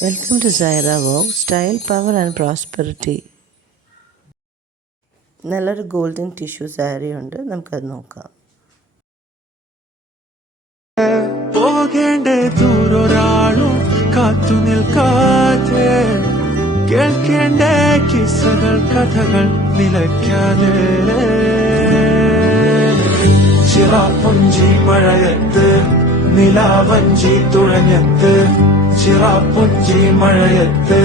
Welcome to Saira vogue style power and prosperity. നല്ലൊരു golden tissue sari ഉണ്ട്, നമുക്കത് നോക്കാം. പോകേണ്ട ദൂരൊരാളും കാത്തു നിൽക്കാതെ, കേൾക്കേണ്ട കിസ്സകൾ കഥകൾ നിലയ്ക്കാതെ, ചിറാപ്പുഞ്ചി മഴയത്ത് നിലാവഞ്ചി തുഴഞ്ഞത്ത്, ചിറാപ്പുഞ്ചി മഴയത്ത്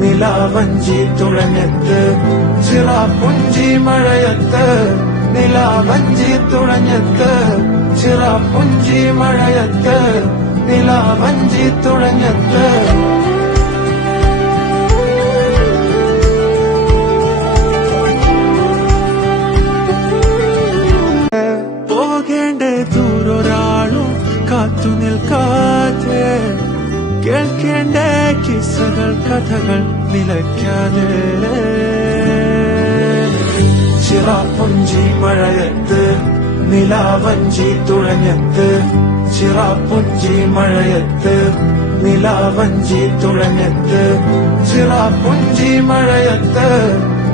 നിലാവഞ്ചി തുഴഞ്ഞത്ത്, ചിറാപ്പുഞ്ചി മഴയത്ത് നിലാവഞ്ചി തുഴഞ്ഞത്ത്, ചിറാപ്പുഞ്ചി മഴയത്ത് നിലാവഞ്ചി തുഴഞ്ഞത്ത്. പോകേണ്ട ദൂരൊരാളും കാത്തു നിൽക്കാതെ, കേൾക്കേണ്ട കിസ്സകൾ കഥകൾ നിലയ്ക്കാതെ, ചിറാപ്പുഞ്ചി മഴയത്ത് നിലാവഞ്ചി തുഴഞ്ഞത്ത്, ചിറാപ്പുഞ്ചി മഴയത്ത് നിലാവഞ്ചി തുഴഞ്ഞത്ത്, ചിറാപ്പുഞ്ചി മഴയത്ത്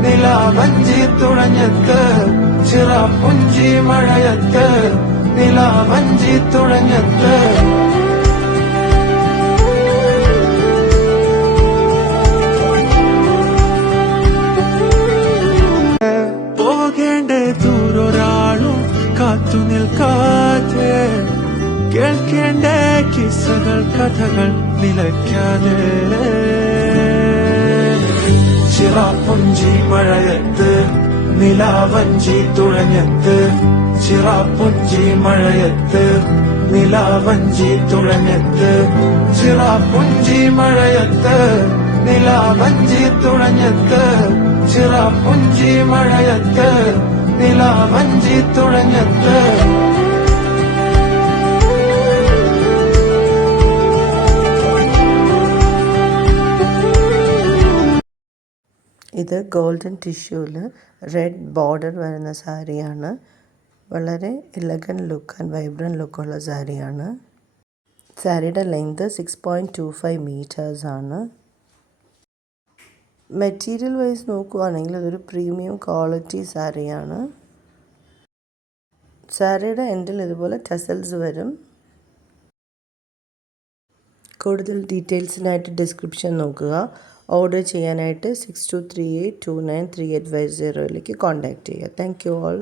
നിലാവഞ്ചി തുഴഞ്ഞത്ത്, ചിറാപ്പുഞ്ചി മഴയത്ത് നിലാവഞ്ചി തുഴഞ്ഞത്ത്. പോകേണ്ട ദൂരൊരാളും കാത്തു നിൽക്കാതെ, കേൾക്കേണ്ട കിസ്സകൾ കഥകൾ നിലയ്ക്കാതെ, ചിറാപ്പുഞ്ചി മഴയത്ത് നിലാവഞ്ചി തുഴഞ്ഞത്ത്, ചിറാപ്പുഞ്ചി മഴയത്ത് നിലാവഞ്ചി തുഴഞ്ഞത്ത്, ചിറാപ്പുഞ്ചി മഴയത്ത് നിലാവഞ്ചി തുഴഞ്ഞത്ത്, ചിറാപ്പുഞ്ചി മഴയത്ത് നിലാവഞ്ചി തുഴഞ്ഞത്ത്. ഇത് ഗോൾഡൻ ടിഷ്യൂവിൽ റെഡ് ബോർഡർ വരുന്ന സാരിയാണ്. വളരെ എലഗൻറ്റ് ലുക്ക് ആൻഡ് വൈബ്രൻറ്റ് ലുക്കുള്ള സാരിയാണ്. സാരിയുടെ ലെങ്ത് 6.25 മീറ്റേഴ്സാണ്. മെറ്റീരിയൽ വൈസ് നോക്കുകയാണെങ്കിൽ അതൊരു പ്രീമിയം ക്വാളിറ്റി സാരിയാണ്. സാരിയുടെ എൻഡിൽ ഇതുപോലെ ടസൽസ് വരും. കൂടുതൽ ഡീറ്റെയിൽസിനായിട്ട് ഡിസ്ക്രിപ്ഷൻ നോക്കുക. ഓർഡർ ചെയ്യാനായിട്ട് 6238293850 കോൺടാക്റ്റ് ചെയ്യുക. Thank you all.